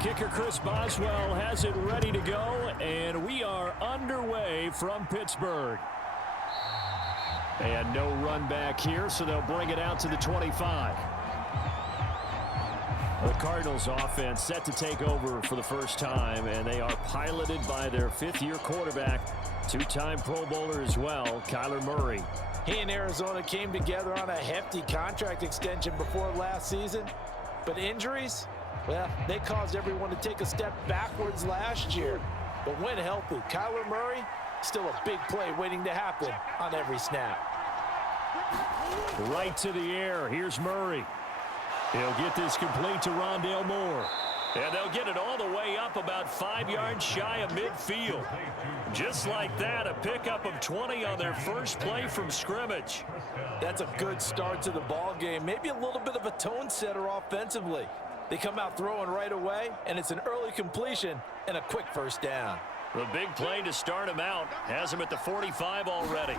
kicker Chris Boswell has it ready to go, and we are underway from Pittsburgh. And no run back here, so they'll bring it out to the 25. The Cardinals offense set to take over for the first time, and they are piloted by their fifth-year quarterback, two-time Pro Bowler as well, Kyler Murray. He and Arizona came together on a hefty contract extension before last season, but injuries, well, they caused everyone to take a step backwards last year. But when healthy, Kyler Murray, still a big play waiting to happen on every snap. Right to the air. Here's Murray. He'll get this complete to Rondale Moore. And they'll get it all the way up about 5 yards shy of midfield. Just like that, a pickup of 20 on their first play from scrimmage. That's a good start to the ball game. Maybe a little bit of a tone setter offensively. They come out throwing right away, and it's an early completion and a quick first down. The big play to start him out has him at the 45 already.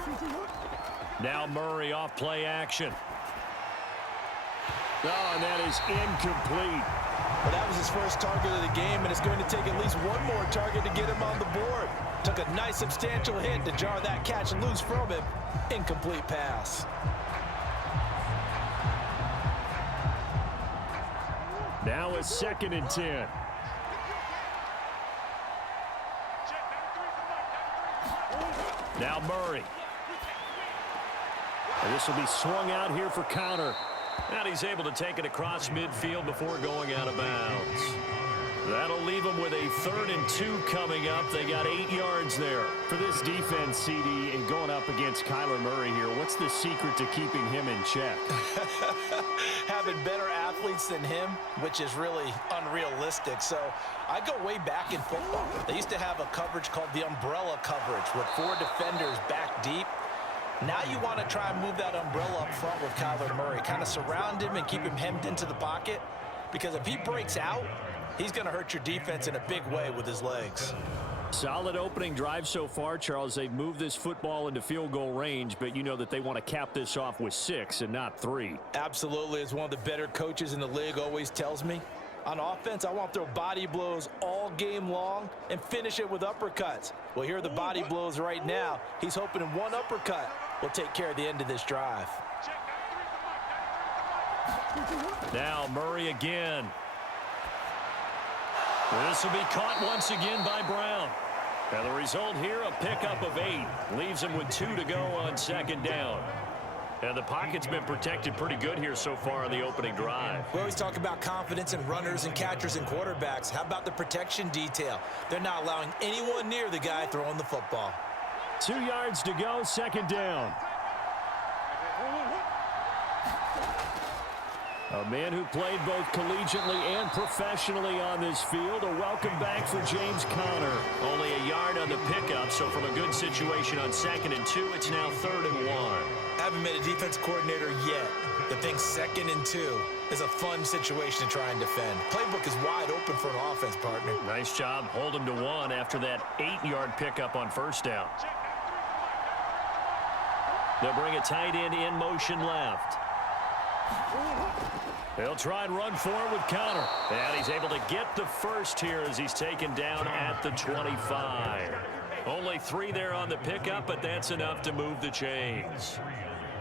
Now Murray off play action. Oh, and that is incomplete. Well, that was his first target of the game, and it's going to take at least one more target to get him on the board. Took a nice substantial hit to jar that catch loose from him. Incomplete pass. Now a 2nd and 10. Now Murray. And this will be swung out here for counter. And he's able to take it across midfield before going out of bounds. That'll leave them with a 3rd and 2 coming up. They got 8 yards there. For this defense, CD, and going up against Kyler Murray here, what's the secret to keeping him in check? Having better athletes than him, which is really unrealistic. So I go way back in football. They used to have a coverage called the umbrella coverage with 4 defenders back deep. Now you want to try and move that umbrella up front with Kyler Murray. Kind of surround him and keep him hemmed into the pocket. Because if he breaks out, he's going to hurt your defense in a big way with his legs. Solid opening drive so far, Charles. They've moved this football into field goal range, but you know that they want to cap this off with 6 and not 3. Absolutely. As one of the better coaches in the league always tells me, on offense, I want to throw body blows all game long and finish it with uppercuts. Well, here are the body blows right now. He's hoping one uppercut will take care of the end of this drive. Now Murray again. This will be caught once again by Brown. Now the result here, a pickup of 8. Leaves him with 2 to go on 2nd down. And the pocket's been protected pretty good here so far on the opening drive. We always talk about confidence in runners and catchers and quarterbacks. How about the protection detail? They're not allowing anyone near the guy throwing the football. 2 yards to go, 2nd down. A man who played both collegiately and professionally on this field. A welcome back for James Conner. Only a yard on the pickup, so from a good situation on 2nd and 2, it's now 3rd and 1. I haven't been a defense coordinator yet that thinks 2nd and 2 is a fun situation to try and defend. Playbook is wide open for an offense, partner. Nice job. Hold him to 1 after that 8-yard pickup on 1st down. They'll bring a tight end in motion left. They'll try and run forward with Conner. And he's able to get the first here as he's taken down at the 25. Only 3 there on the pickup, but that's enough to move the chains.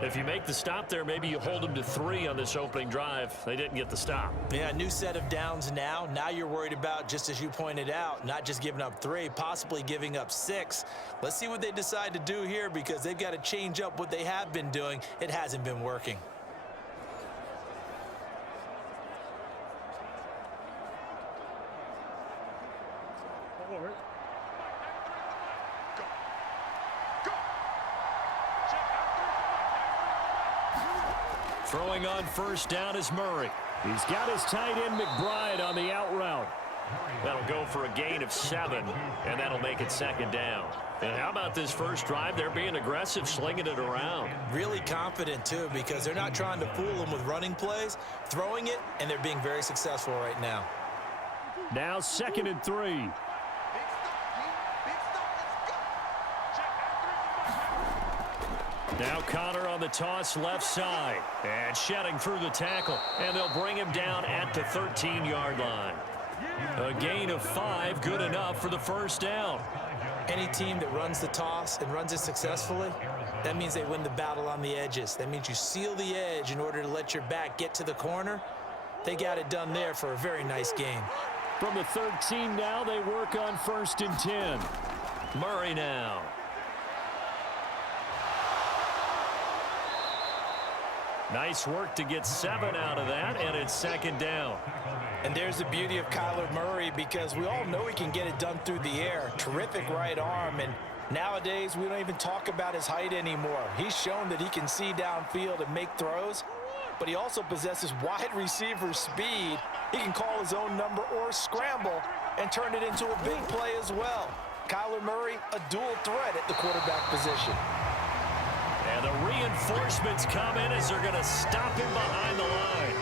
If you make the stop there, maybe you hold them to 3 on this opening drive. They didn't get the stop. Yeah, new set of downs now. Now you're worried about, just as you pointed out, not just giving up 3, possibly giving up 6. Let's see what they decide to do here because they've got to change up what they have been doing. It hasn't been working. Throwing on 1st down is Murray. He's got his tight end McBride on the out route. That'll go for a gain of 7, and that'll make it 2nd down. And how about this first drive? They're being aggressive, slinging it around. Really confident, too, because they're not trying to fool them with running plays, throwing it, and they're being very successful right now. Now 2nd and 3. Now Conner on the toss left side. And shedding through the tackle. And they'll bring him down at the 13-yard line. A gain of 5, good enough for the first down. Any team that runs the toss and runs it successfully, that means they win the battle on the edges. That means you seal the edge in order to let your back get to the corner. They got it done there for a very nice game. From the 13 now, they work on 1st and 10. Murray now. Nice work to get 7 out of that, and it's 2nd down. And there's the beauty of Kyler Murray, because we all know he can get it done through the air. Terrific right arm, and nowadays we don't even talk about his height anymore. He's shown that he can see downfield and make throws, but he also possesses wide receiver speed. He can call his own number or scramble and turn it into a big play as well. Kyler Murray, a dual threat at the quarterback position. And the reinforcements come in as they're going to stop him behind the line.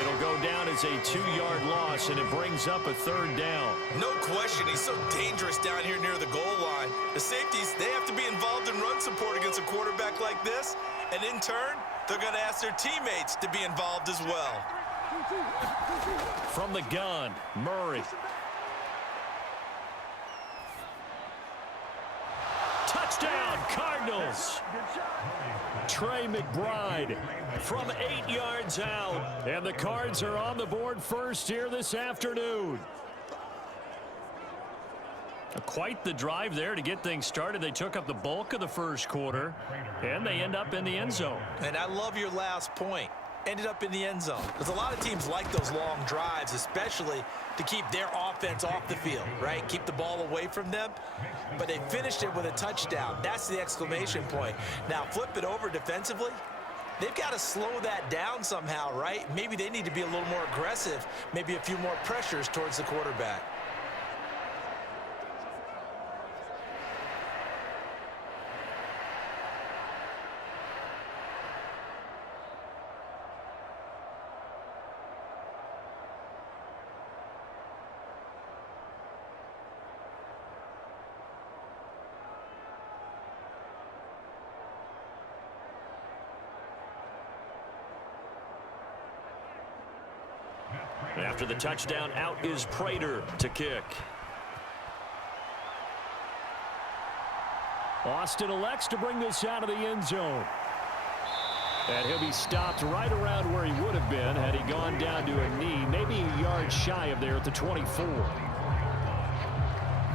It'll go down as a 2-yard loss, and it brings up a 3rd down. No question, he's so dangerous down here near the goal line. The safeties, they have to be involved in run support against a quarterback like this, and in turn, they're going to ask their teammates to be involved as well. From the gun, Murray. Touchdown, Cardinals. Trey McBride from 8 yards out. And the Cards are on the board first here this afternoon. Quite the drive there to get things started. They took up the bulk of the first quarter, and they end up in the end zone. And I love your last point. Ended up in the end zone. Because a lot of teams like those long drives, especially to keep their offense off the field, right? Keep the ball away from them. But they finished it with a touchdown. That's the exclamation point. Now, flip it over defensively. They've got to slow that down somehow, right? Maybe they need to be a little more aggressive. Maybe a few more pressures towards the quarterback. After the touchdown, out is Prater to kick. Austin elects to bring this out of the end zone. And he'll be stopped right around where he would have been had he gone down to a knee, maybe a yard shy of there at the 24.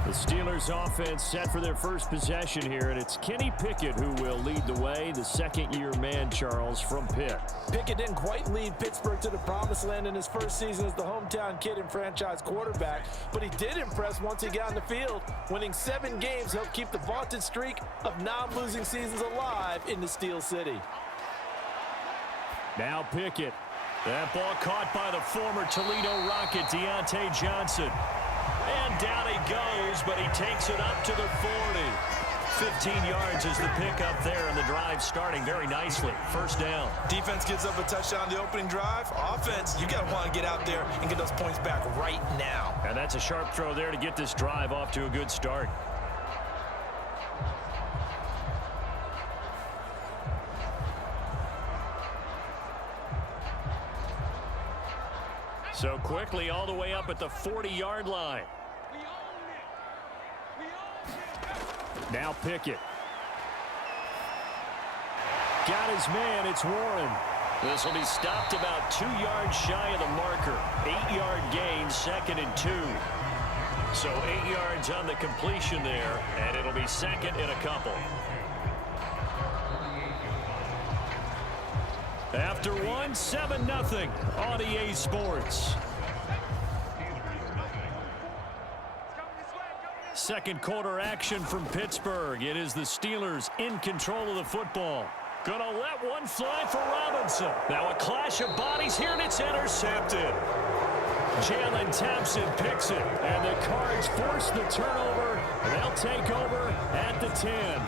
The Steelers offense set for their first possession here, and it's Kenny Pickett who will lead the way, the second-year man, Charles, from Pitt. Pickett didn't quite lead Pittsburgh to the promised land in his first season as the hometown kid and franchise quarterback, but he did impress once he got on the field. Winning 7 games helped keep the vaunted streak of non-losing seasons alive in the Steel City. Now Pickett. That ball caught by the former Toledo Rocket, Deontay Johnson. And down he goes, but he takes it up to the 40. 15 yards is the pickup there, and the drive starting very nicely. First down. Defense gives up a touchdown the opening drive. Offense, you got to want to get out there and get those points back right now. And that's a sharp throw there to get this drive off to a good start. So quickly all the way up at the 40-yard line. Now Pickett. Got his man, it's Warren. This will be stopped about 2 yards shy of the marker. 8-yard gain, 2nd and 2. So 8 yards on the completion there, and it'll be 2nd and a couple. After one, 7-0 on EA Sports. Second quarter action from Pittsburgh. It is the Steelers in control of the football. Gonna let one fly for Robinson. Now a clash of bodies here, and it's intercepted. Jalen Thompson picks it, and the Cards force the turnover. They'll take over at the 10.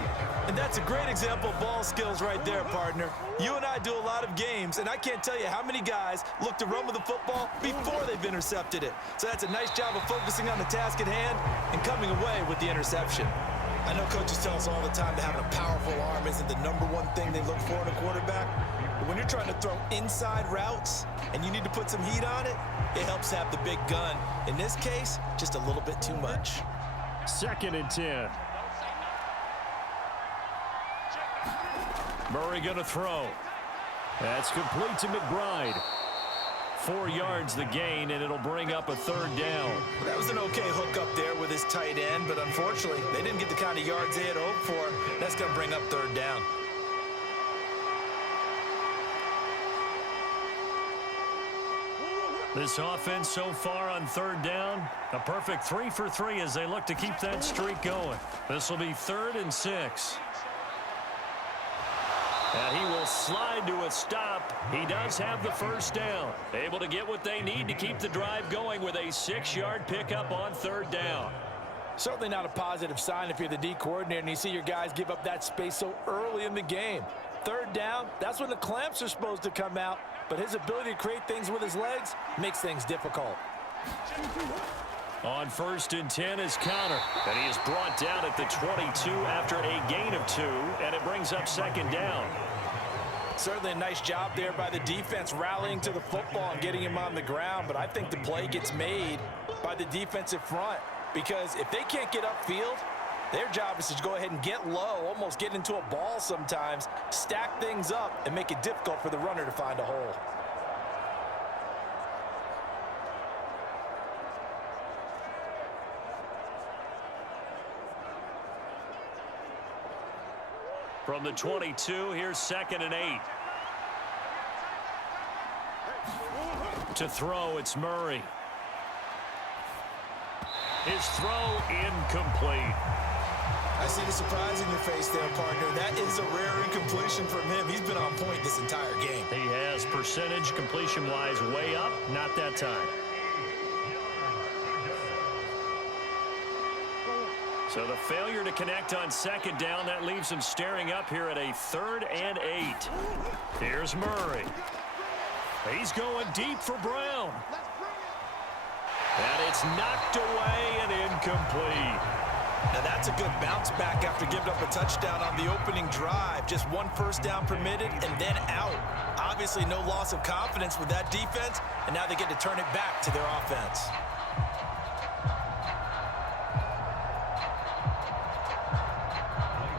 And that's a great example of ball skills right there, partner. You and I do a lot of games, and I can't tell you how many guys look to run with the football before they've intercepted it. So that's a nice job of focusing on the task at hand and coming away with the interception. I know coaches tell us all the time that having a powerful arm isn't the #1 thing they look for in a quarterback, But when you're trying to throw inside routes and you need to put some heat on it, it helps have the big gun. In this case, just a little bit too much. 2nd and 10. Murray going to throw. That's complete to McBride. 4 yards the gain, and it'll bring up a 3rd down. That was an okay hook up there with his tight end, but unfortunately, they didn't get the kind of yards they had hoped for. That's going to bring up 3rd down. This offense so far on 3rd down, a perfect 3 for 3 as they look to keep that streak going. This will be 3rd and 6. And he will slide to a stop. He does have the 1st down. Able to get what they need to keep the drive going with a 6-yard pickup on 3rd down. Certainly not a positive sign if you're the D coordinator and you see your guys give up that space so early in the game. 3rd down, that's when the clamps are supposed to come out, but his ability to create things with his legs makes things difficult. On 1st and 10 is Counter, and he is brought down at the 22 after a gain of 2, and it brings up 2nd down. Certainly a nice job there by the defense rallying to the football and getting him on the ground, but I think the play gets made by the defensive front because if they can't get upfield, their job is to go ahead and get low, almost get into a ball sometimes, stack things up, and make it difficult for the runner to find a hole. From the 22, here's 2nd and 8. To throw, it's Murray. His throw incomplete. I see the surprise in your face there, partner. That is a rare incompletion from him. He's been on point this entire game. He has percentage completion-wise way up, not that time. So the failure to connect on 2nd down, that leaves him staring up here at a 3rd and 8. Here's Murray. He's going deep for Brown. And it's knocked away and incomplete. Now that's a good bounce back after giving up a touchdown on the opening drive. Just 1 1st down permitted and then out. Obviously no loss of confidence with that defense, and now they get to turn it back to their offense.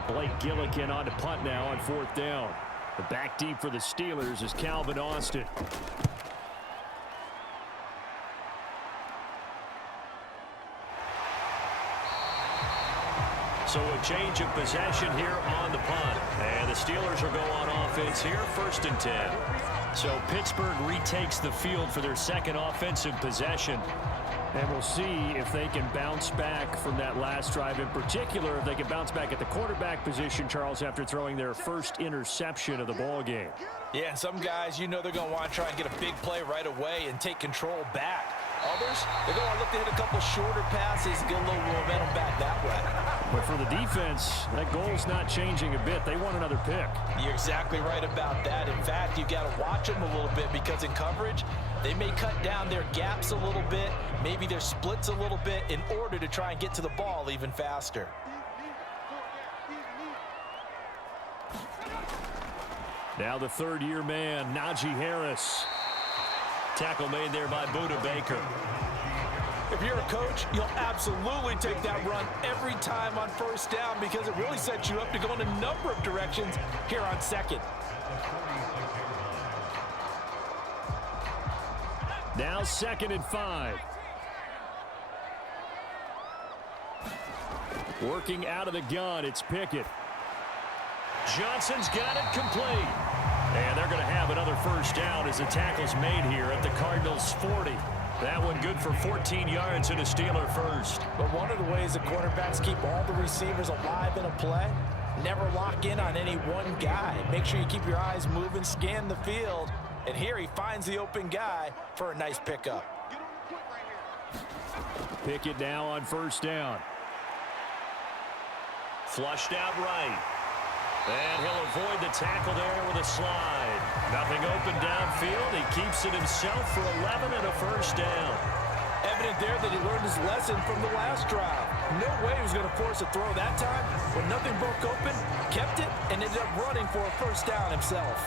Blake Gillikin on to punt now on 4th down. The back deep for the Steelers is Calvin Austin. So a change of possession here on the punt. And the Steelers will go on offense here, 1st and 10. So Pittsburgh retakes the field for their 2nd offensive possession. And we'll see if they can bounce back from that last drive. In particular, if they can bounce back at the quarterback position, Charles, after throwing their 1st interception of the ball game. Yeah, and some guys, you know they're going to want to try and get a big play right away and take control back. Others, they're going to look to hit a couple shorter passes and get a little momentum back that way. But for the defense, that goal's not changing a bit. They want another pick. You're exactly right about that. In fact, you've got to watch them a little bit because in coverage, they may cut down their gaps a little bit, maybe their splits a little bit in order to try and get to the ball even faster. Now the 3rd-year man, Najee Harris. Tackle made there by Buda Baker. If you're a coach, you'll absolutely take that run every time on 1st down because it really sets you up to go in a number of directions here on 2nd. Now 2nd and 5. Working out of the gun, it's Pickett. Johnson's got it complete. And they're going to have another 1st down as the tackle's made here at the Cardinals' 40. That one good for 14 yards and a Steeler 1st. But one of the ways the quarterbacks keep all the receivers alive in a play, never lock in on any one guy. Make sure you keep your eyes moving, scan the field. And here he finds the open guy for a nice pickup. Pickett now on 1st down. Flushed out right. And he'll avoid the tackle there with a slide. Nothing open downfield. He keeps it himself for 11 and a 1st down. Evident there that he learned his lesson from the last drive. No way he was going to force a throw that time. When nothing broke open, kept it, and ended up running for a 1st down himself.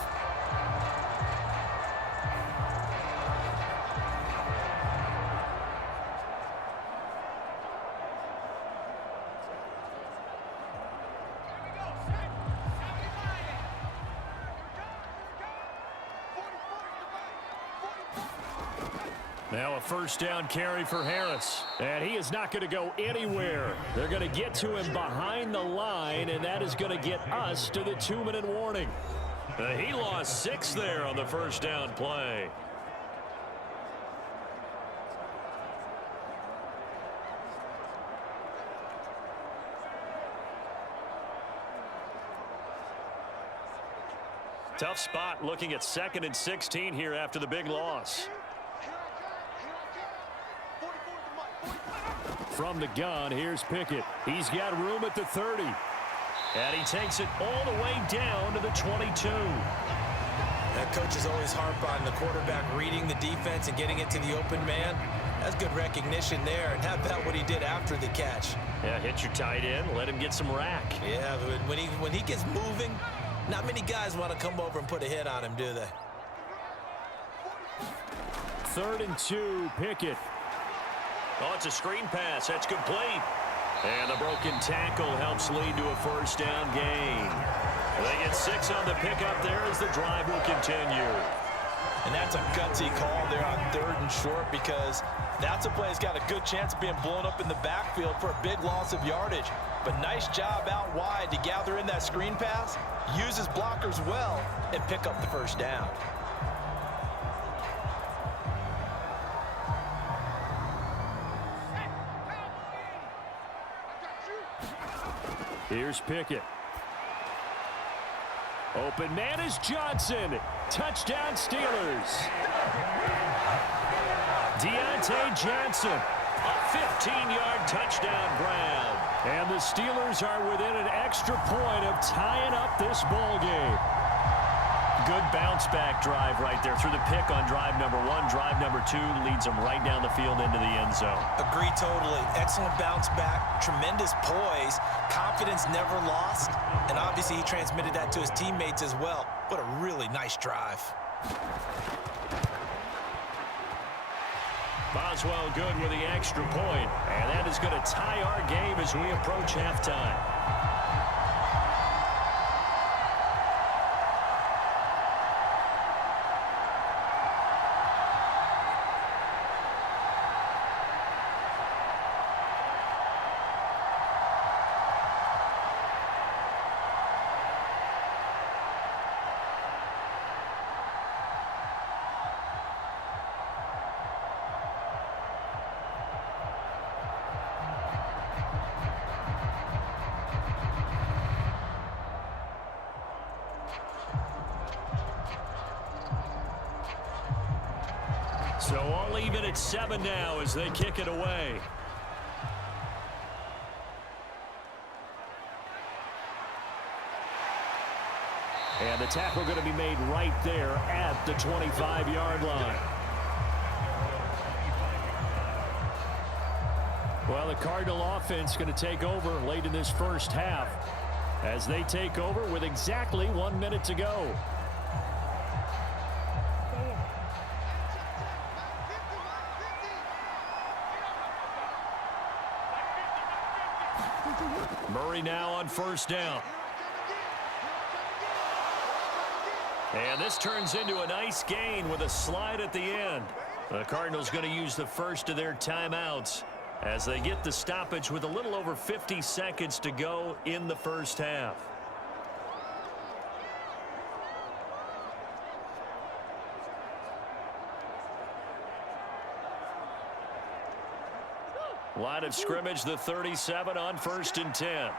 Now a first down carry for Harris. And he is not going to go anywhere. They're going to get to him behind the line, and that is going to get us to the 2-minute warning. He lost 6 there on the first down play. Tough spot looking at 2nd and 16 here after the big loss. From the gun, here's Pickett. He's got room at the 30. And he takes it all the way down to the 22. That coach is always harp on the quarterback reading the defense and getting it to the open man. That's good recognition there. And how about what he did after the catch? Yeah, hit your tight end, let him get some rack. Yeah, but when he gets moving, not many guys want to come over and put a hit on him, do they? 3rd and 2, Pickett. Oh, it's a screen pass. That's complete. And the broken tackle helps lead to a first down gain. They get 6 on the pickup there as the drive will continue. And that's a gutsy call there on 3rd and short, because that's a play that's got a good chance of being blown up in the backfield for a big loss of yardage. But nice job out wide to gather in that screen pass, use his blockers well, and pick up the first down. Here's Pickett. Open man is Johnson. Touchdown Steelers. Deontay Johnson. A 15-yard touchdown grab. And the Steelers are within an extra point of tying up this ball game. Good bounce-back drive right there through the pick on drive number 1. Drive number 2 leads them right down the field into the end zone. Agree totally. Excellent bounce back, tremendous poise, confidence never lost, and obviously he transmitted that to his teammates as well. What a really nice drive. Boswell good with the extra point, and that is going to tie our game as we approach halftime. So all even at 7 now as they kick it away. And the tackle going to be made right there at the 25-yard line. Well, the Cardinal offense going to take over late in this first half as they take over with exactly 1 minute to go. Murray now on first down. And this turns into a nice gain with a slide at the end. The Cardinals going to use the first of their timeouts as they get the stoppage with a little over 50 seconds to go in the first half. Line of scrimmage, the 37 on 1st and 10.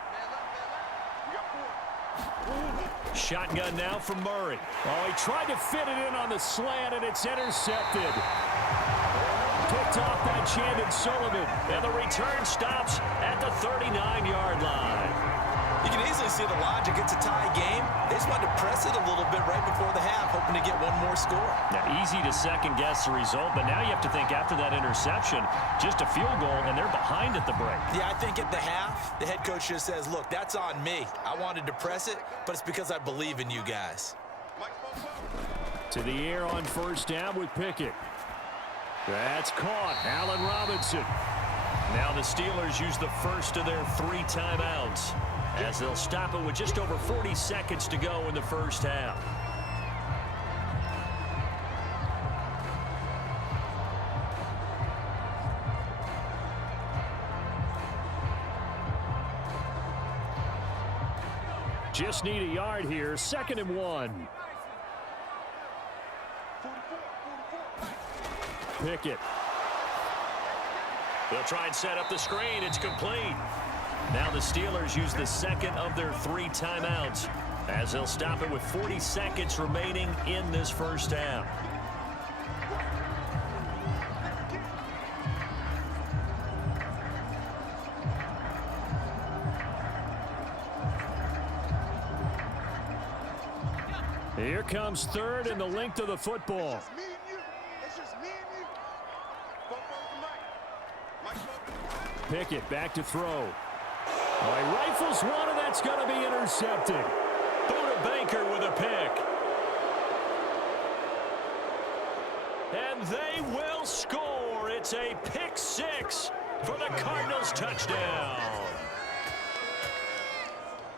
Shotgun now from Murray. Oh, he tried to fit it in on the slant, and it's intercepted. Picked off by Chandon Sullivan, and the return stops at the 39-yard line. You can easily see the logic. It's a tie game. They just wanted to press it a little bit right before the half, hoping to get one more score. Now, easy to second-guess the result, but now you have to think after that interception, just a field goal, and they're behind at the break. Yeah, I think at the half, the head coach just says, look, that's on me. I wanted to press it, but it's because I believe in you guys. To the air on first down with Pickett. That's caught. Allen Robinson. Now the Steelers use the first of their 3 timeouts as they'll stop it with just over 40 seconds to go in the first half. Just need a yard here. 2nd and 1. Pickett. They'll try and set up the screen. It's complete. Now the Steelers use the second of their 3 timeouts as they'll stop it with 40 seconds remaining in this first half. Here comes 3rd and the length of the football. Pickett back to throw. Oh, he rifles one, and that's going to be intercepted. Buda Baker with a pick. And they will score. It's a pick 6 for the Cardinals touchdown.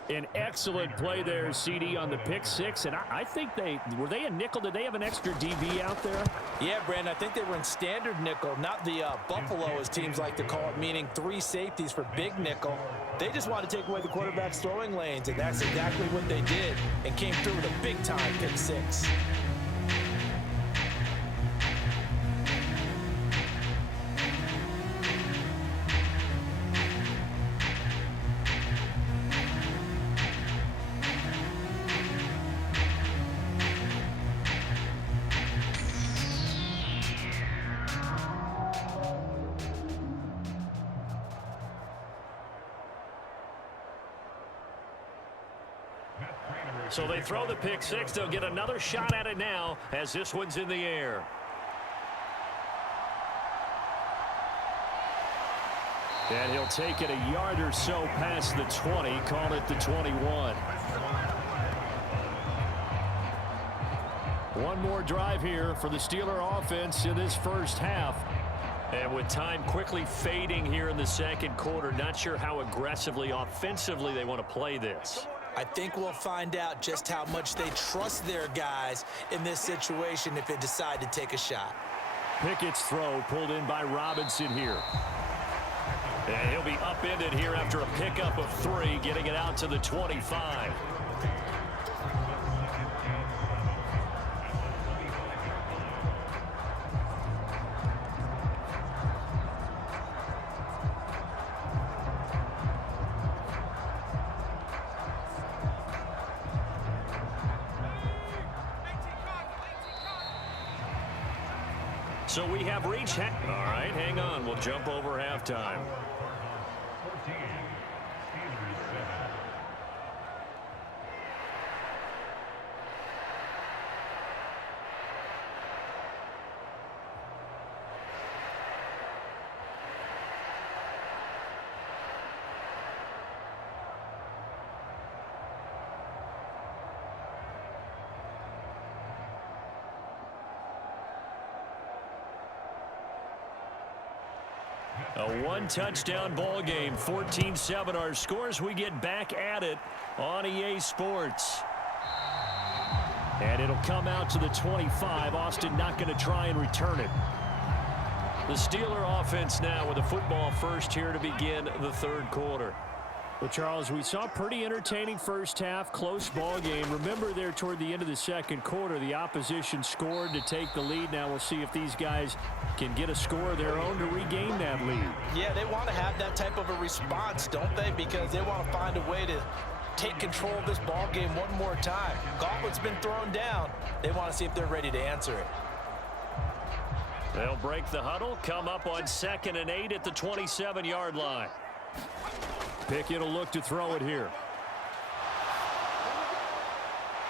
An excellent play there, CD, on the pick 6. And I think were they a nickel? Did they have an extra DB out there? Yeah, Brandon, I think they were in standard nickel, not the Buffalo, as teams like to call it, meaning 3 safeties for big nickel. They just want to take away the quarterback's throwing lanes, and that's exactly what they did and came through with a big-time pick 6. So they throw the pick 6. They'll get another shot at it now as this one's in the air. And he'll take it a yard or so past the 20, call it the 21. One more drive here for the Steeler offense in this first half. And with time quickly fading here in the second quarter, not sure how aggressively, offensively they want to play this. I think we'll find out just how much they trust their guys in this situation if they decide to take a shot. Pickett's throw pulled in by Robinson here. And he'll be upended here after a pickup of 3, getting it out to the 25. So we have reached. All right, hang on. We'll jump over halftime. A one-touchdown ball game, 14-7 our scores. We get back at it on EA Sports. And it'll come out to the 25. Austin not going to try and return it. The Steeler offense now with a football first here to begin the third quarter. Well, Charles, we saw a pretty entertaining first half, close ball game. Remember there toward the end of the second quarter, the opposition scored to take the lead. Now we'll see if these guys can get a score of their own to regain that lead. Yeah, they want to have that type of a response, don't they? Because they want to find a way to take control of this ball game one more time. Gauntlet's been thrown down. They want to see if they're ready to answer it. They'll break the huddle, come up on 2nd and 8 at the 27-yard line. Pickett will look to throw it here.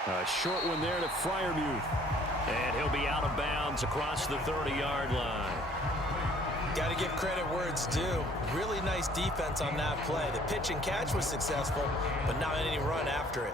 A short one there to Freiermuth. And he'll be out of bounds across the 30-yard line. Got to give credit where it's due. Really nice defense on that play. The pitch and catch was successful, but not any run after it.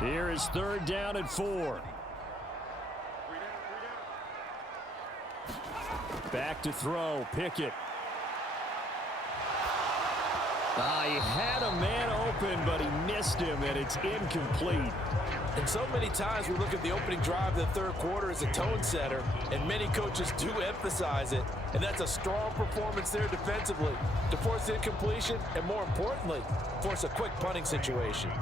Here is 3rd down and 4. Back to throw, Pickett. He had a man open, but he missed him, and it's incomplete. And so many times we look at the opening drive of the third quarter as a tone setter, and many coaches do emphasize it. And that's a strong performance there defensively to force incompletion and, more importantly, force a quick punting situation.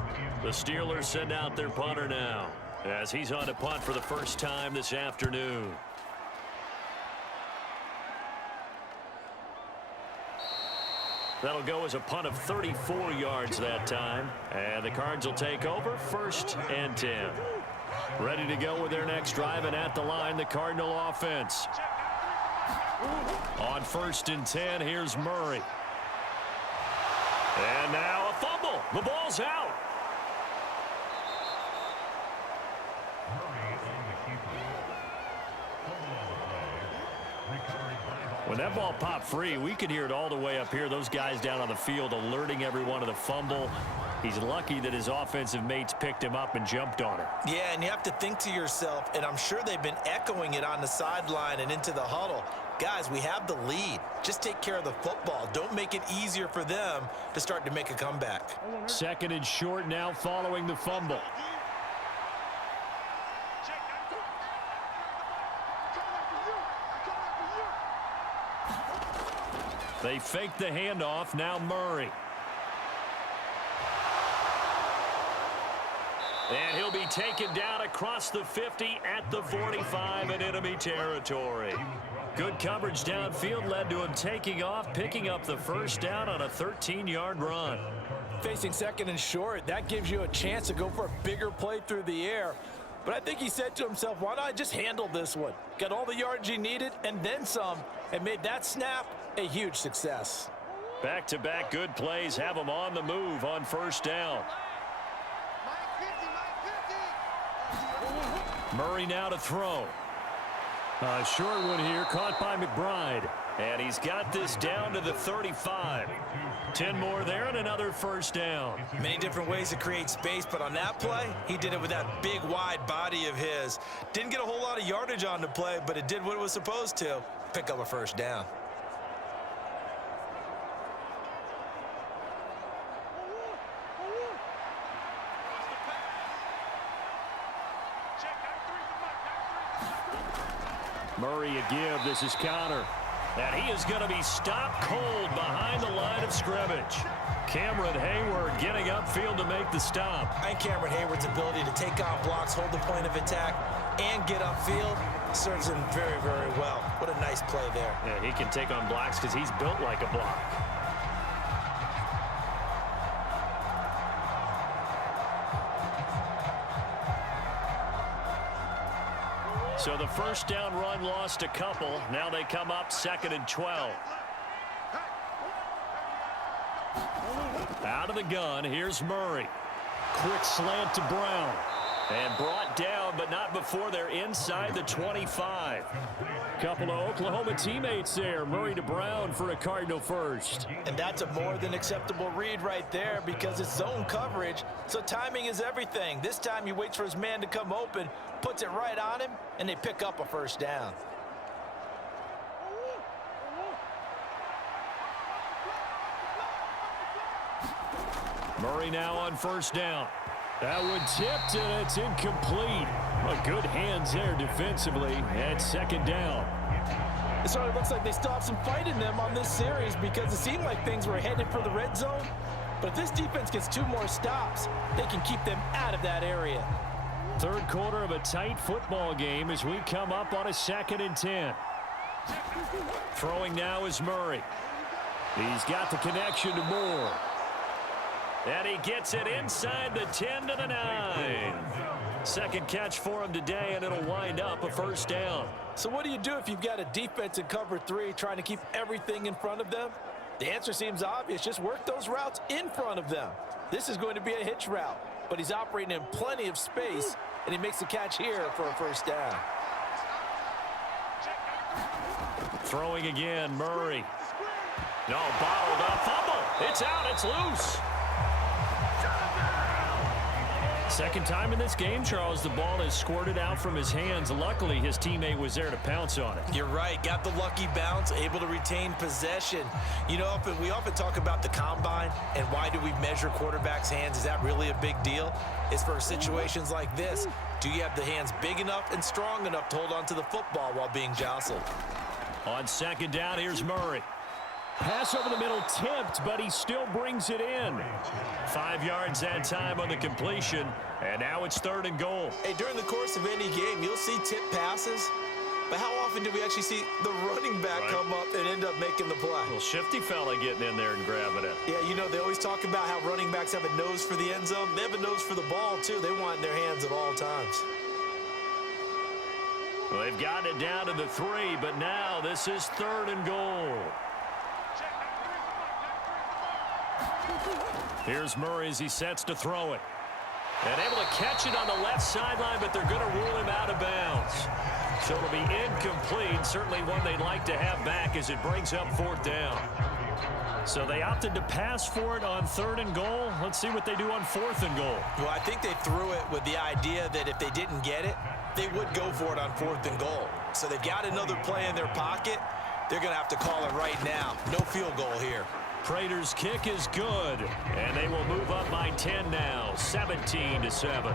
The Steelers send out their punter now as he's on to punt for the first time this afternoon. That'll go as a punt of 34 yards that time. And the Cards will take over 1st and 10. Ready to go with their next drive, and at the line, the Cardinal offense. On 1st and 10, here's Murray. And now a fumble. The ball's out. When that ball popped free, we could hear it all the way up here. Those guys down on the field alerting everyone of the fumble. He's lucky that his offensive mates picked him up and jumped on it. Yeah, and you have to think to yourself, and I'm sure they've been echoing it on the sideline and into the huddle. Guys, we have the lead. Just take care of the football. Don't make it easier for them to start to make a comeback. 2nd and short now following the fumble. They fake the handoff. Now Murray. And he'll be taken down across the 50 at the 45 in enemy territory. Good coverage downfield led to him taking off, picking up the first down on a 13-yard run. Facing 2nd and short, that gives you a chance to go for a bigger play through the air. But I think he said to himself, why not just handle this one? Got all the yards he needed and then some, and made that snap a huge success. Back-to-back good plays have him on the move on 1st down. Murray now to throw. A short one here, caught by McBride. And he's got this down to the 35. 10 more there and another 1st down. Many different ways to create space, but on that play, he did it with that big, wide body of his. Didn't get a whole lot of yardage on the play, but it did what it was supposed to. Pick up a 1st down. Murray a give. This is counter. And he is going to be stopped cold behind the line of scrimmage. Cameron Hayward getting upfield to make the stop. I think Cameron Hayward's ability to take on blocks, hold the point of attack, and get upfield serves him very, very well. What a nice play there. Yeah, he can take on blocks because he's built like a block. So the 1st down run lost a couple. Now they come up 2nd and 12. Out of the gun, here's Murray. Quick slant to Brown. And brought down, but not before they're inside the 25. Couple of Oklahoma teammates there. Murray to Brown for a Cardinal first. And that's a more than acceptable read right there because it's zone coverage, so timing is everything. This time he waits for his man to come open, puts it right on him, and they pick up a 1st down. Murray now on 1st down. That one tipped, and it's incomplete. Well, good hands there defensively at 2nd down. It sort of looks like they still have some fight in them on this series because it seemed like things were headed for the red zone. But if this defense gets 2 more stops, they can keep them out of that area. 3rd quarter of a tight football game as we come up on a 2nd and 10. Throwing now is Murray. He's got the connection to Moore. And he gets it inside the 10 to the 9. 2nd catch for him today, and it'll wind up a 1st down. So what do you do if you've got a defense in cover 3 trying to keep everything in front of them? The answer seems obvious. Just work those routes in front of them. This is going to be a hitch route, but he's operating in plenty of space, and he makes the catch here for a 1st down. Throwing again, Murray. No, bottled up, fumble. It's out, it's loose. Second time in this game, Charles, the ball is squirted out from his hands. Luckily, his teammate was there to pounce on it. You're right. Got the lucky bounce, able to retain possession. You know, we often talk about the combine and why do we measure quarterbacks' hands. Is that really a big deal? It's for situations like this. Do you have the hands big enough and strong enough to hold on to the football while being jostled? On second down, here's Murray. Pass over the middle, tipped, but he still brings it in. 5 yards that time on the completion, and now it's 3rd and goal. Hey, during the course of any game, you'll see tip passes, but how often do we actually see the running back come up and end up making the play? Well, shifty fella getting in there and grabbing it. Yeah, you know, they always talk about how running backs have a nose for the end zone. They have a nose for the ball, too. They want it in their hands at all times. Well, they've gotten it down to the 3, but now this is 3rd and goal. Here's Murray as he sets to throw it. And able to catch it on the left sideline, but they're going to rule him out of bounds. So it'll be incomplete. Certainly one they'd like to have back as it brings up 4th down. So they opted to pass for it on 3rd and goal. Let's see what they do on 4th and goal. Well, I think they threw it with the idea that if they didn't get it, they would go for it on 4th and goal. So they've got another play in their pocket. They're going to have to call it right now. No field goal here. Prater's kick is good, and they will move up by 10 now, 17-7.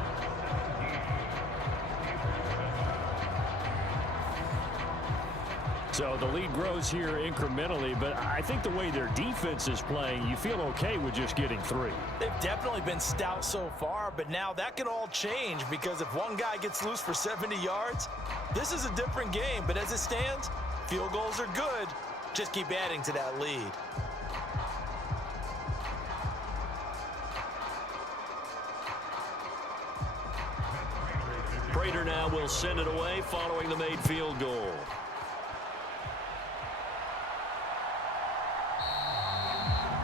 So the lead grows here incrementally, but I think the way their defense is playing, you feel okay with just getting 3. They've definitely been stout so far, but now that can all change because if one guy gets loose for 70 yards, this is a different game. But as it stands, field goals are good. Just keep adding to that lead. Prater now will send it away following the made field goal.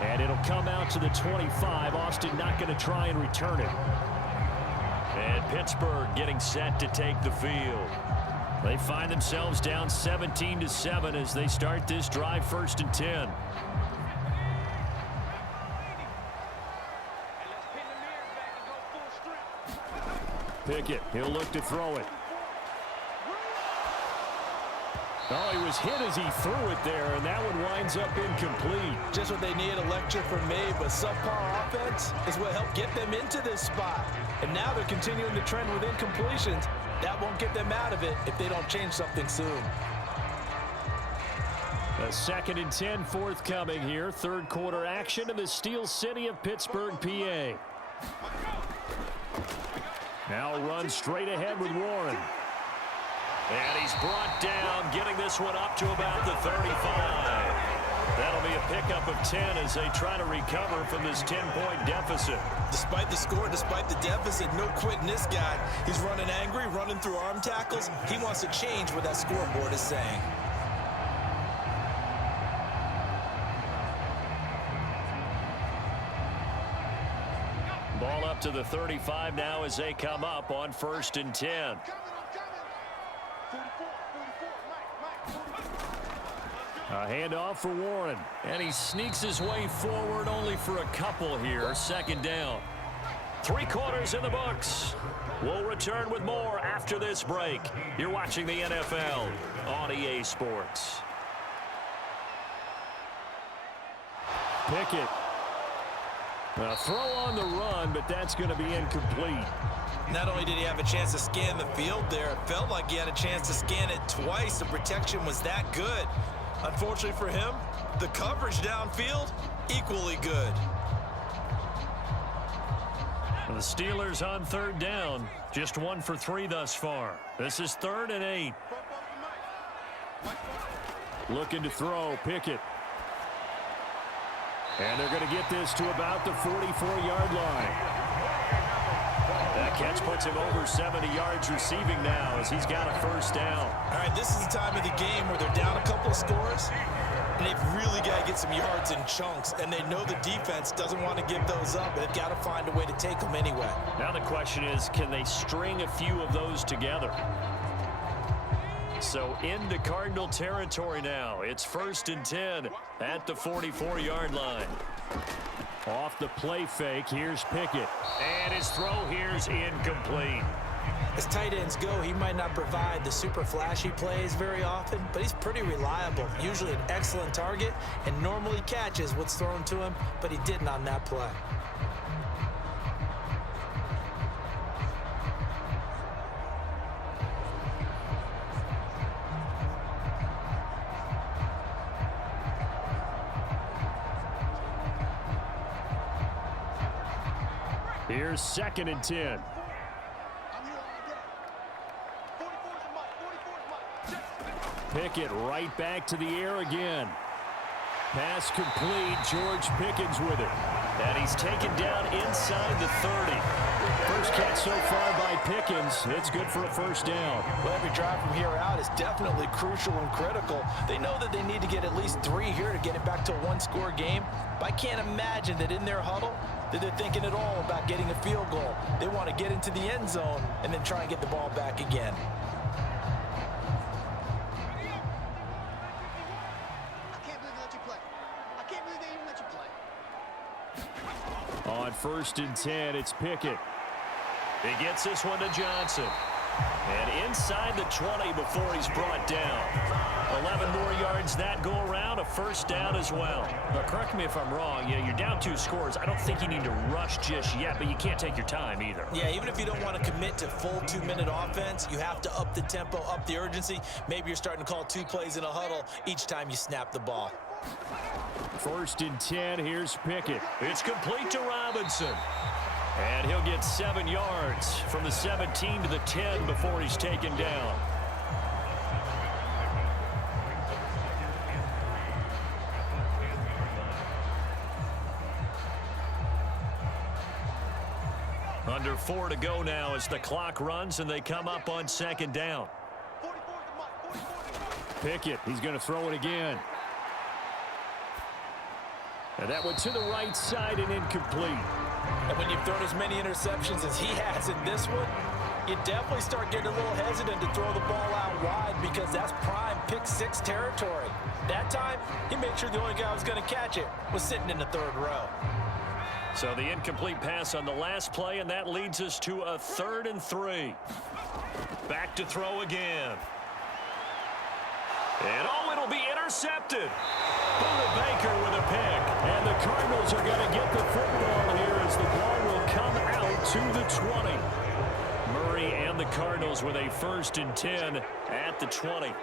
And it'll come out to the 25. Austin not going to try and return it. And Pittsburgh getting set to take the field. They find themselves down 17-7 as they start this drive, 1st and 10. Pickett, he'll look to throw it. Oh, he was hit as he threw it there, and that one winds up incomplete. Just what they need, a lecture from me, but subpar offense is what helped get them into this spot. And now they're continuing the trend with incompletions. That won't get them out of it if they don't change something soon. A 2nd and 10 forthcoming here. 3rd quarter action in the Steel City of Pittsburgh, PA. Now run straight ahead with Warren. And he's brought down, getting this one up to about the 35. That'll be a pickup of 10 as they try to recover from this 10-point deficit. Despite the score, despite the deficit, no quitting this guy. He's running angry, running through arm tackles. He wants to change what that scoreboard is saying. Ball up to the 35 now as they come up on 1st and 10. A handoff for Warren, and he sneaks his way forward only for a couple here. 2nd down. 3 quarters in the books. We'll return with more after this break. You're watching the NFL on EA Sports. Pickett. A throw on the run, but that's going to be incomplete. Not only did he have a chance to scan the field there, it felt like he had a chance to scan it twice. The protection was that good. Unfortunately for him, the coverage downfield, equally good. The Steelers on 3rd down. Just 1 for 3 thus far. This is 3rd and 8. Looking to throw, Pickett. And they're going to get this to about the 44-yard line. That catch puts him over 70 yards receiving now as he's got a 1st down. All right, this is the time of the game where they're down a couple of scores, and they've really got to get some yards in chunks, and they know the defense doesn't want to give those up. They've got to find a way to take them anyway. Now the question is, can they string a few of those together? So into Cardinal territory now. It's 1st and 10 at the 44-yard line. Off the play fake, here's Pickett. And his throw here's incomplete. As tight ends go, he might not provide the super flashy plays very often, but he's pretty reliable. Usually an excellent target and normally catches what's thrown to him, but he didn't on that play. Here's 2nd and 10. Pickett right back to the air again. Pass complete. George Pickens with it. And he's taken down inside the 30. First catch so far by Pickens. It's good for a first down. Well, every drive from here out is definitely crucial and critical. They know that they need to get at least 3 here to get it back to a one-score game. But I can't imagine that in their huddle that they're thinking at all about getting a field goal. They want to get into the end zone and then try and get the ball back again. On 1st and 10, it's Pickett. He gets this one to Johnson. And inside the 20 before he's brought down. 11 more yards that go around, a first down as well. Now, correct me if I'm wrong. Yeah, you're down 2 scores. I don't think you need to rush just yet, but you can't take your time either. Yeah, even if you don't want to commit to full 2-minute offense, you have to up the tempo, up the urgency. Maybe you're starting to call 2 plays in a huddle each time you snap the ball. 1st and 10, here's Pickett. It's complete to Robinson. And he'll get 7 yards from the 17 to the 10 before he's taken down. Under 4 to go now as the clock runs and they come up on 2nd down. Pickett, he's going to throw it again. And that one to the right side and incomplete. And when you've thrown as many interceptions as he has in this one, you definitely start getting a little hesitant to throw the ball out wide because that's prime pick 6 territory. That time, he made sure the only guy who was going to catch it was sitting in the 3rd row. So the incomplete pass on the last play, and that leads us to a 3rd and 3. Back to throw again. And oh, it'll be intercepted. Buda Baker with a pick. And the Cardinals are going to get the football here as the ball will come out to the 20. Murray and the Cardinals with a 1st and 10 at the 20.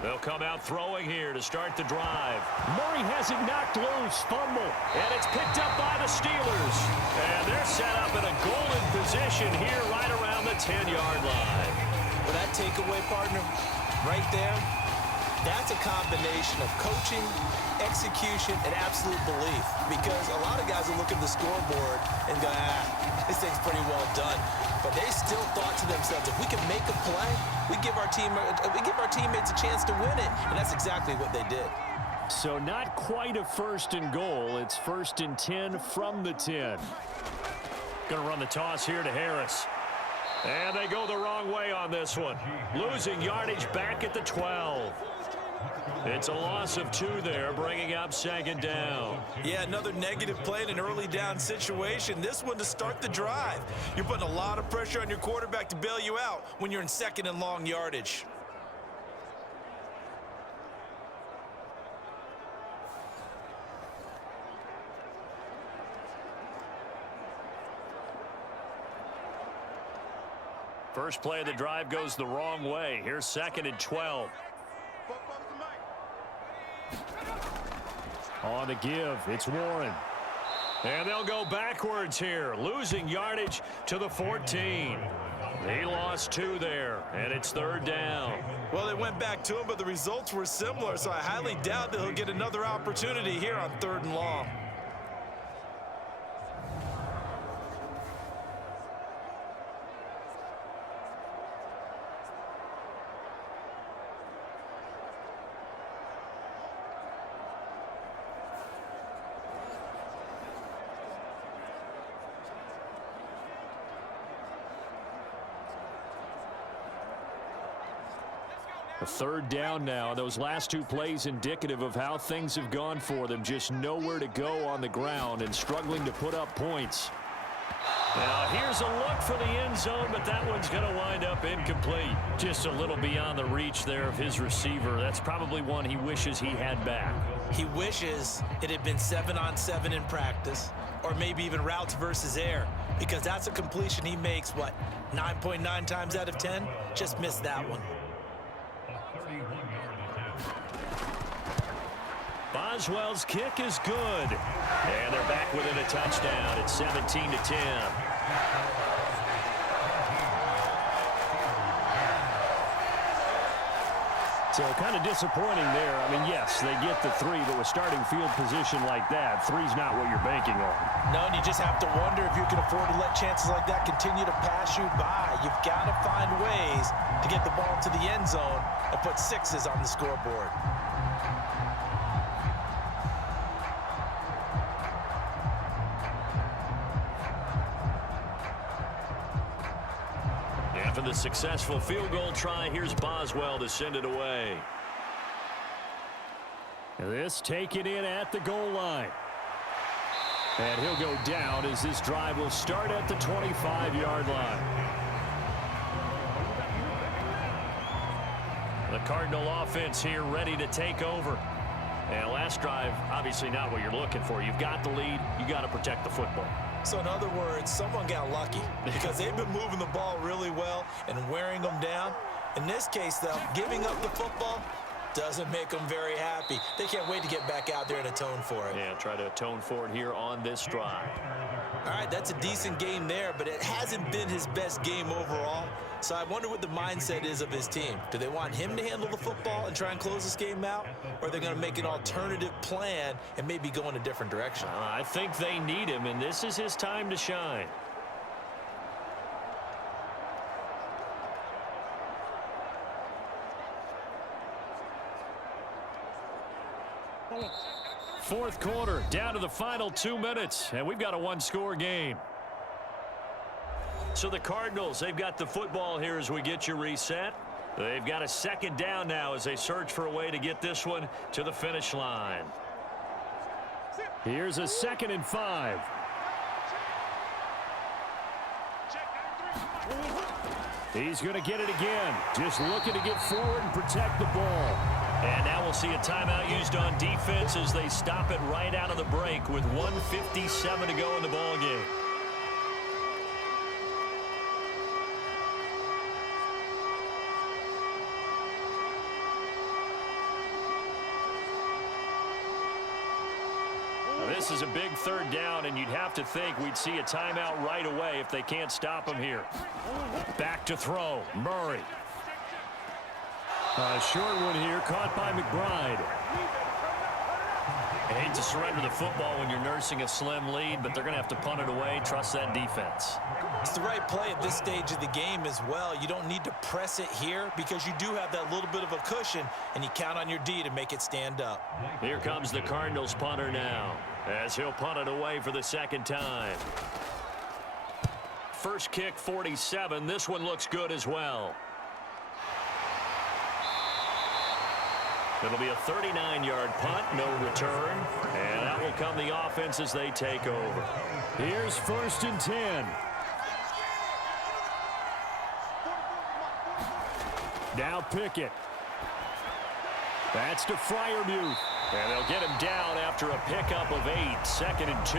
They'll come out throwing here to start the drive. Murray has it knocked loose, fumble, and it's picked up by the Steelers. And they're set up in a golden position here right around the 10-yard line. Well, that takeaway, partner, right there, that's a combination of coaching, execution, and absolute belief. Because a lot of guys will look at the scoreboard and go, this thing's pretty well done. But they still thought to themselves, if we can make a play, we give our teammates a chance to win it. And that's exactly what they did. So not quite a 1st and goal. It's 1st and 10 from the 10. Going to run the toss here to Harris. And they go the wrong way on this one. Losing yardage back at the 12. It's a loss of 2 there, bringing up 2nd down. Yeah, another negative play in an early down situation. This one to start the drive. You're putting a lot of pressure on your quarterback to bail you out when you're in 2nd and long yardage. First play of the drive goes the wrong way. Here's 2nd and 12. On the give, it's Warren. And they'll go backwards here, losing yardage to the 14. He lost 2 there, and it's 3rd down. Well, they went back to him, but the results were similar, so I highly doubt that he'll get another opportunity here on 3rd and long. A third down now. Those last two plays indicative of how things have gone for them. Just nowhere to go on the ground and struggling to put up points. Now here's a look for the end zone, but that one's going to wind up incomplete. Just a little beyond the reach there of his receiver. That's probably one he wishes he had back. He wishes it had been 7-on-7 in practice, or maybe even routes versus air, because that's a completion he makes, what, 9.9 times out of 10? Just missed that one. Boswell's kick is good. And they're back within a touchdown. It's 17-10. So kind of disappointing there. I mean, yes, they get the 3, but with starting field position like that, 3's not what you're banking on. No, and you just have to wonder if you can afford to let chances like that continue to pass you by. You've got to find ways to get the ball to the end zone and put 6s on the scoreboard. For the successful field goal try, here's Boswell to send it away. This taken in at the goal line. And he'll go down as this drive will start at the 25-yard line. The Cardinal offense here ready to take over. And last drive, obviously not what you're looking for. You've got the lead. You got to protect the football. So in other words, someone got lucky because they've been moving the ball really well and wearing them down. In this case, though, giving up the football doesn't make them very happy. They can't wait to get back out there and atone for it. Yeah, try to atone for it here on this drive. All right, that's a decent game there, but it hasn't been his best game overall. So I wonder what the mindset is of his team. Do they want him to handle the football and try and close this game out? Or are they going to make an alternative plan and maybe go in a different direction? I think they need him, and this is his time to shine. Fourth quarter, down to the final 2 minutes, and we've got a one-score game. So the Cardinals, they've got the football here as we get you reset. They've got a second down now as they search for a way to get this one to the finish line. Here's a 2nd and 5. He's going to get it again. Just looking to get forward and protect the ball. And now we'll see a timeout used on defense as they stop it right out of the break with 1:57 to go in the ball game. This is a big third down, and you'd have to think we'd see a timeout right away if they can't stop him here. Back to throw. Murray. A short one here, caught by McBride. I hate to surrender the football when you're nursing a slim lead, but they're going to have to punt it away. Trust that defense. It's the right play at this stage of the game as well. You don't need to press it here because you do have that little bit of a cushion, and you count on your D to make it stand up. Here comes the Cardinals punter now, as he'll punt it away for the second time. First kick, 47. This one looks good as well. It'll be a 39-yard punt, no return. And that will come the offense as they take over. Here's 1st and 10. Now Pickett. That's to Freiermuth. And they'll get him down after a pickup of 8, 2nd and 2.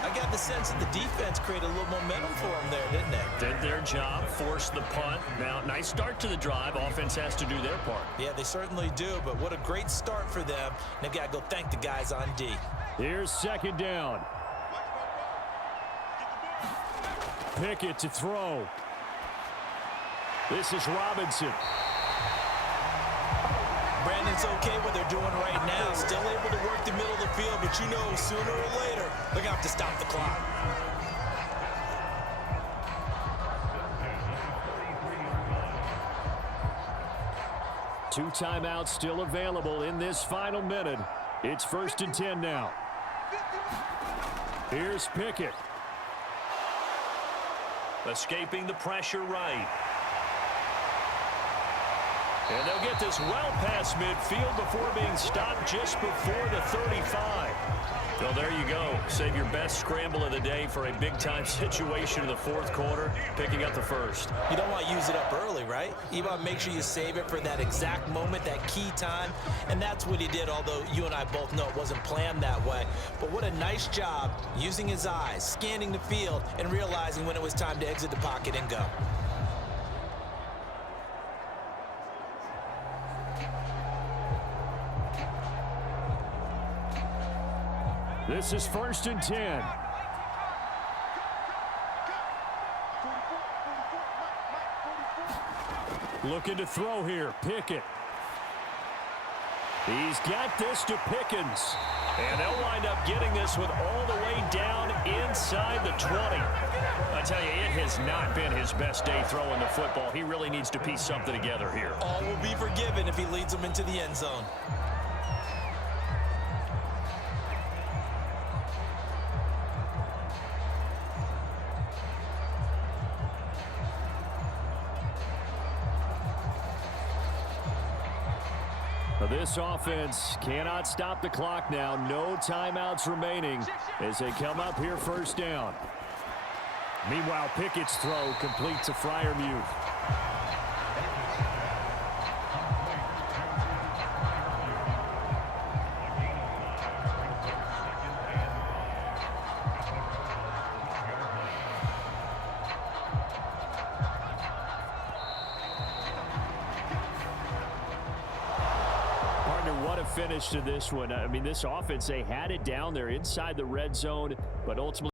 I got the sense that the defense created a little momentum for them there, didn't they? Did their job, forced the punt. Now, nice start to the drive. Offense has to do their part. Yeah, they certainly do, but what a great start for them. And they've got to go thank the guys on D. Here's 2nd down. Pickett to throw. This is Robinson. Brandon's okay what they're doing right now. Still able to work the middle of the field, but you know sooner or later they're going to have to stop the clock. Two timeouts still available in this final minute. It's 1st and 10 now. Here's Pickett. Escaping the pressure right. And they'll get this well past midfield before being stopped just before the 35. Well, there you go. Save your best scramble of the day for a big-time situation in the fourth quarter, picking up the first. You don't want to use it up early, right? You want to make sure you save it for that exact moment, that key time. And that's what he did, although you and I both know it wasn't planned that way. But what a nice job using his eyes, scanning the field, and realizing when it was time to exit the pocket and go. This is 1st and 10. Looking to throw here. Pickett. He's got this to Pickens. And they'll wind up getting this with all the way down inside the 20. I tell you, it has not been his best day throwing the football. He really needs to piece something together here. All will be forgiven if he leads them into the end zone. This offense cannot stop the clock now. No timeouts remaining as they come up here 1st down. Meanwhile, Pickett's throw complete to Freiermuth. What a finish to this one. I mean, this offense, they had it down there inside the red zone, but ultimately